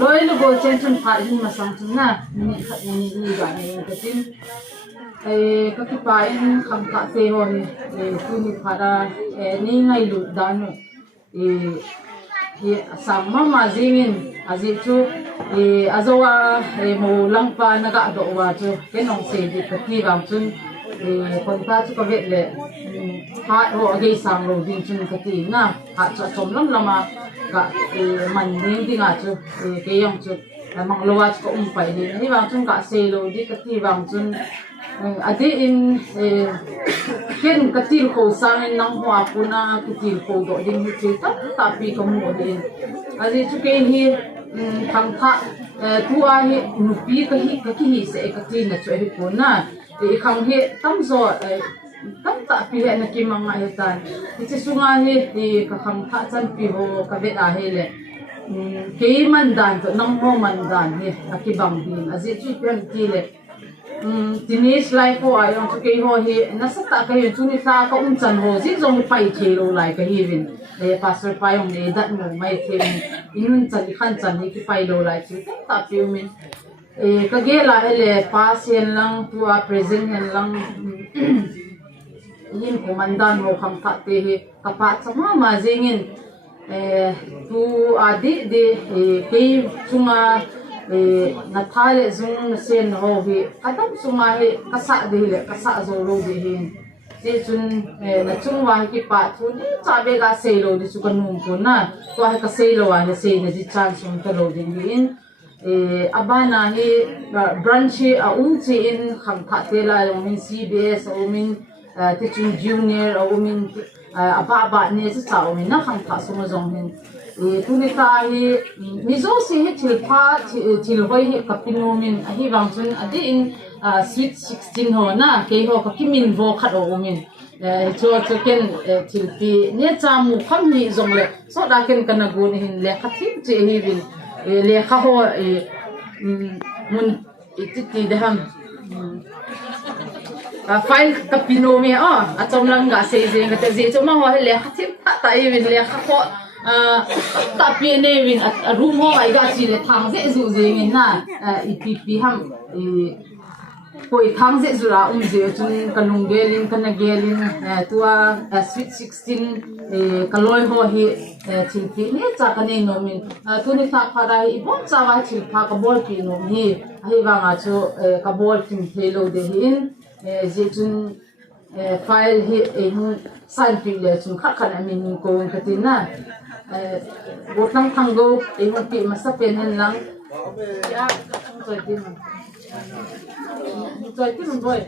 loi lu go chen chun pha hin ma sang chun na ni khat ni ga ni ka tin ka ki pa in kham ka te ho ni tu ni pha da ni ngai lu da no sang ma jingin azi chu azowa mo lang pa na ga do wa chu ke nong se di ka ti bang chun kon ta chu ka vet le ha ho age sang lo din chun ka ti na ha cha chom lam lama ka man ning ding a chu ke yong chu mang lo wa chu um pai ni ni bang chun ka se lo di ka ti bang chun ade in ken ka ti ko sang in nang ho apuna ki ti ko do ding hi chu ta pi ko mo din azi chu ke hi thang tha tua hi nupi ka hi se ka ti na chu hi ko na khang hi tam zo tam ta pi he na ki manga he tan ti sunga hi ka khang tha chan pi ho ka ve a he le ke man dan to nang ho man dan hi aki bang din azi chu pen ti le Dinesh lai ko ayong chu ke ho hi na sa ta ka hi chu ni ta ka chan ho ji zong pai the lo lai ka hi vin pastor pa yong ne dat mo mai the inun chan khan chan hi ki pai lo lai chu ta pi min ka ge la ele pas yen lang tua present yen lang yin komandan mo kham tha te hi ka pa chama ma jingin tu adi de ke chunga na thale zung sen ho hi adam chunga hi kasa de le kasa zo lo de hin je chun na chungwa ki pa chu ni cha be ga se lo di chu kan num ko na to ha ka se lo wa ne se ne di chan sum ta lo ding in abana hi branch a chi in kham tha te la min CBS o min teaching junior o min aba ne cha o min na kham tha sum zong hin tu ni ta hi mi zo si hi thil hoi hi kapino min a hi wang chun adi in sweet 16 ho na ke ho ka kimin vo khat o min cho ken thil pi ne cha mu kham ni zong le so da ken kana gun hin le khathim che hi bin le kha ho mun ti de ham file kapino mi a chom lang ga se je ga te je choma ho le khathim ta i bin le kha ho ta pi ne win a room ho ai ga chi le thang je zu je ngin na ipp ham koi thang je zura je chun kanung gelin kana gelin tua sweet 16 kaloi ho hi chilpi ne cha kane no min tu ni tha phara hi bon cha wa chil pha ka bol pi no hi hi wa nga chu ka bol tim thelo de hin je chun file hi san pi le chun kha khan amin ko katina botlang thango ho pi masa pen hen lang ya choi tin boy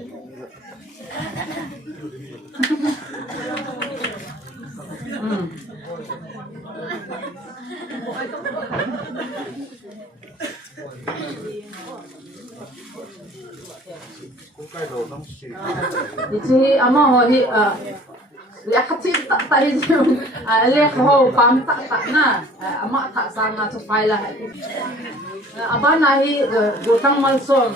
Ichi ama ho hi le khati ta ta hi le ho pam ta na ama tha sa na chu pai la aba na hi gotang mal som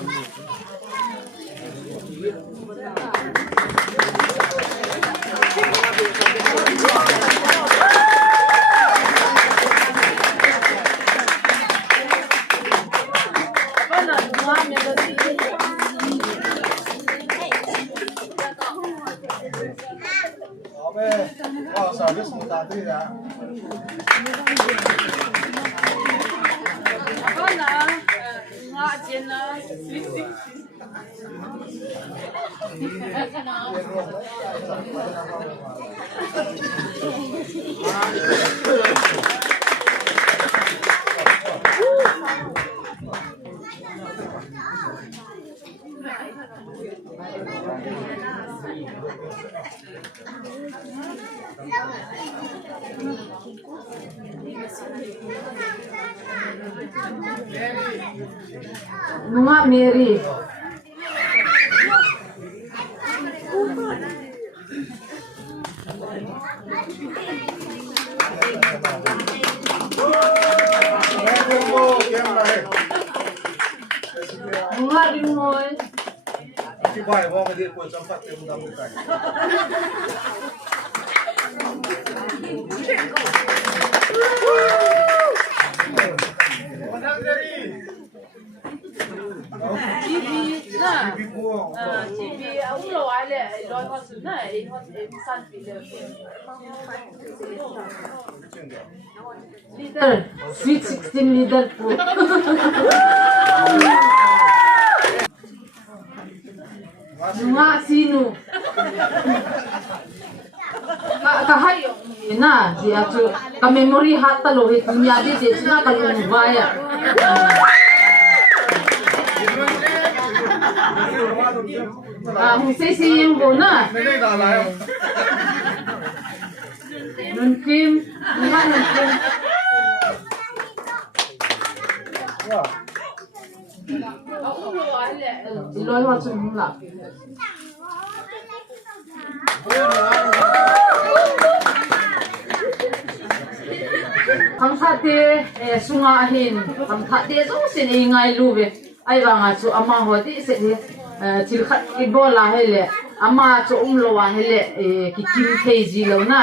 service mo dati na. Ako na, nga dyan na, sweet 16. Nunga Mary. Nunga Rimoy. Chị bài vô cái điện của trong phật tiền đồng người cảnh. Hãy subscribe cho kênh Ghiền Mì Gõ để không bỏ lỡ những video hấp dẫn. na. Bipo. TV ông lo ai le lo ho su na e ho san pi le. Liter, sweet 16 liter po. Nga sino? Kahayo na di ato ka memory hat talo hit niya di na kalung baya. Husay si yung bona. Nene na layo. Nun cream, nga nun cream. Wow. Ông lo ai le. Iloy ho chung la. Ang thate sunga ahin, ang thate so sin ingay luwe. Ay banga chu ama ho ti se til khat ibola hele. Ama chu umlo wa hele ki kim kg lo na.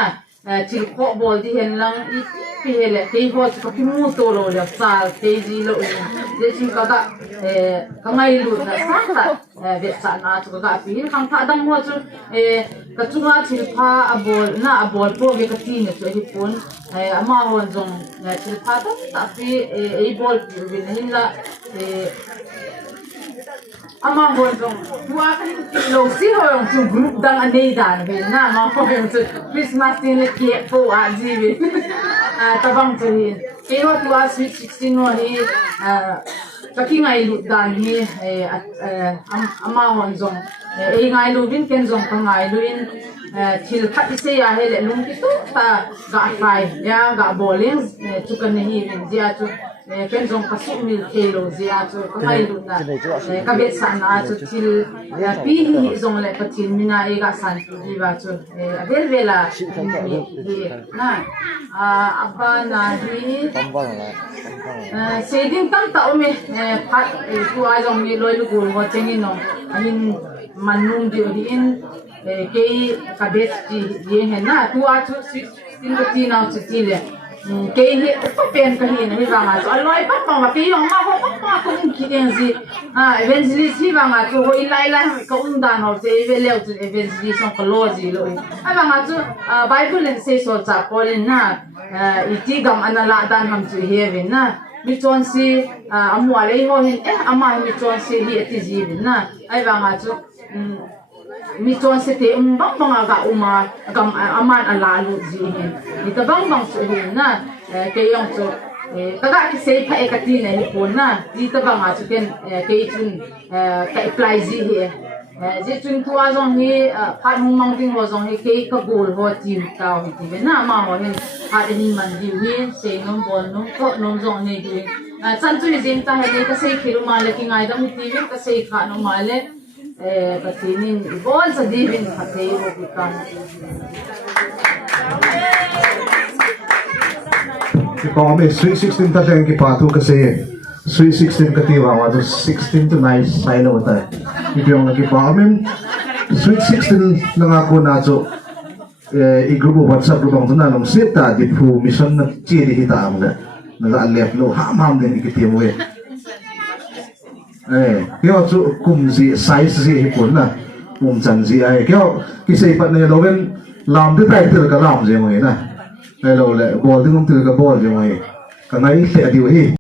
Til ko bol di hen lang i pi hele ke ho chu ki mu to lo le sal kg lo le chin ka ga ka ngai lu na sa ta ve sa na chu ga pi khang tha dang ho chu ka chunga til pha abol po ve ka ti ne chu hi pon ama hon jong til pha ta pi e bol pi ve hin la ama hon jong tua kan lo si ho yong chu group dang anei dan ve na ma ho yong chu Christmas tin le ki po a ji ve tabang chu hin ke ho tua sweet 16 no hi kaki ngai lu dan hi ama hon jong ngai lu vin ken jong ka ngai lu in thil khat ise ya hele lung ki tu ta ga fai ya ga bowling chu kan hi vin dia chu ken jong ka su mil kilo dia chu ka ngai lu na ka bet san na chu thil pi hi jong le ka thil mina e ga san hi ba chu vel vela hi na abba na hi seding tam ta ome phat tu a jong mi loi lu gur ho chengin no ahin manung di in ke kabet ji ye he na tu a chu sin ko ti na chu ti le ke he ko pen ka hi na hi ba ma chu aloi pa pa ma pi yong ma ho pa ko ki en ji evangelist hi ba ma chu ho ilai la ka un dan ho se ve le chu evangelist on ko lo ji lo ai ba ma chu bible en se so cha polin na iti gam anala dan ham chu he ve na mi chon si amwa le ho hin ama mi chon si hi ati ji na ai ba ma chu mi chon se te bang bang ga uma gam aman ala lu ji hin ni ta bang bang su hin na ke yong chu kaga ki se pha ekati na hi pon na ti ta bang a chu ken ke chun ka apply ji hi je chun tua jong hi phat hung mang ding ho jong hi ke ka gol ho tim ta hi ti na ma ho hin ha ni man di hi se ngom bol nom ko nom jong ne di chan chu jin ta he ka se khiru ma le ki ngai dam ti ka se kha no ma le patinin bol sa divin patay mo bikan Kita kami sweet 16 ta dyan kipatu kasi sweet 16 katiwa wato 16 to 9 silo ta. Ito yung nakipa kami sweet 16 lang ako na so i-grupo WhatsApp lubang ito na nung sita di po mission na chili hita ang nag-alef lo ham din ikiti mo kaya kumzi size si hipon na chan si ay kaya kisay pat na yun lam di tayo talaga lam siya mo yun na hello le ball din kung talaga ball siya mo yun kanay siya di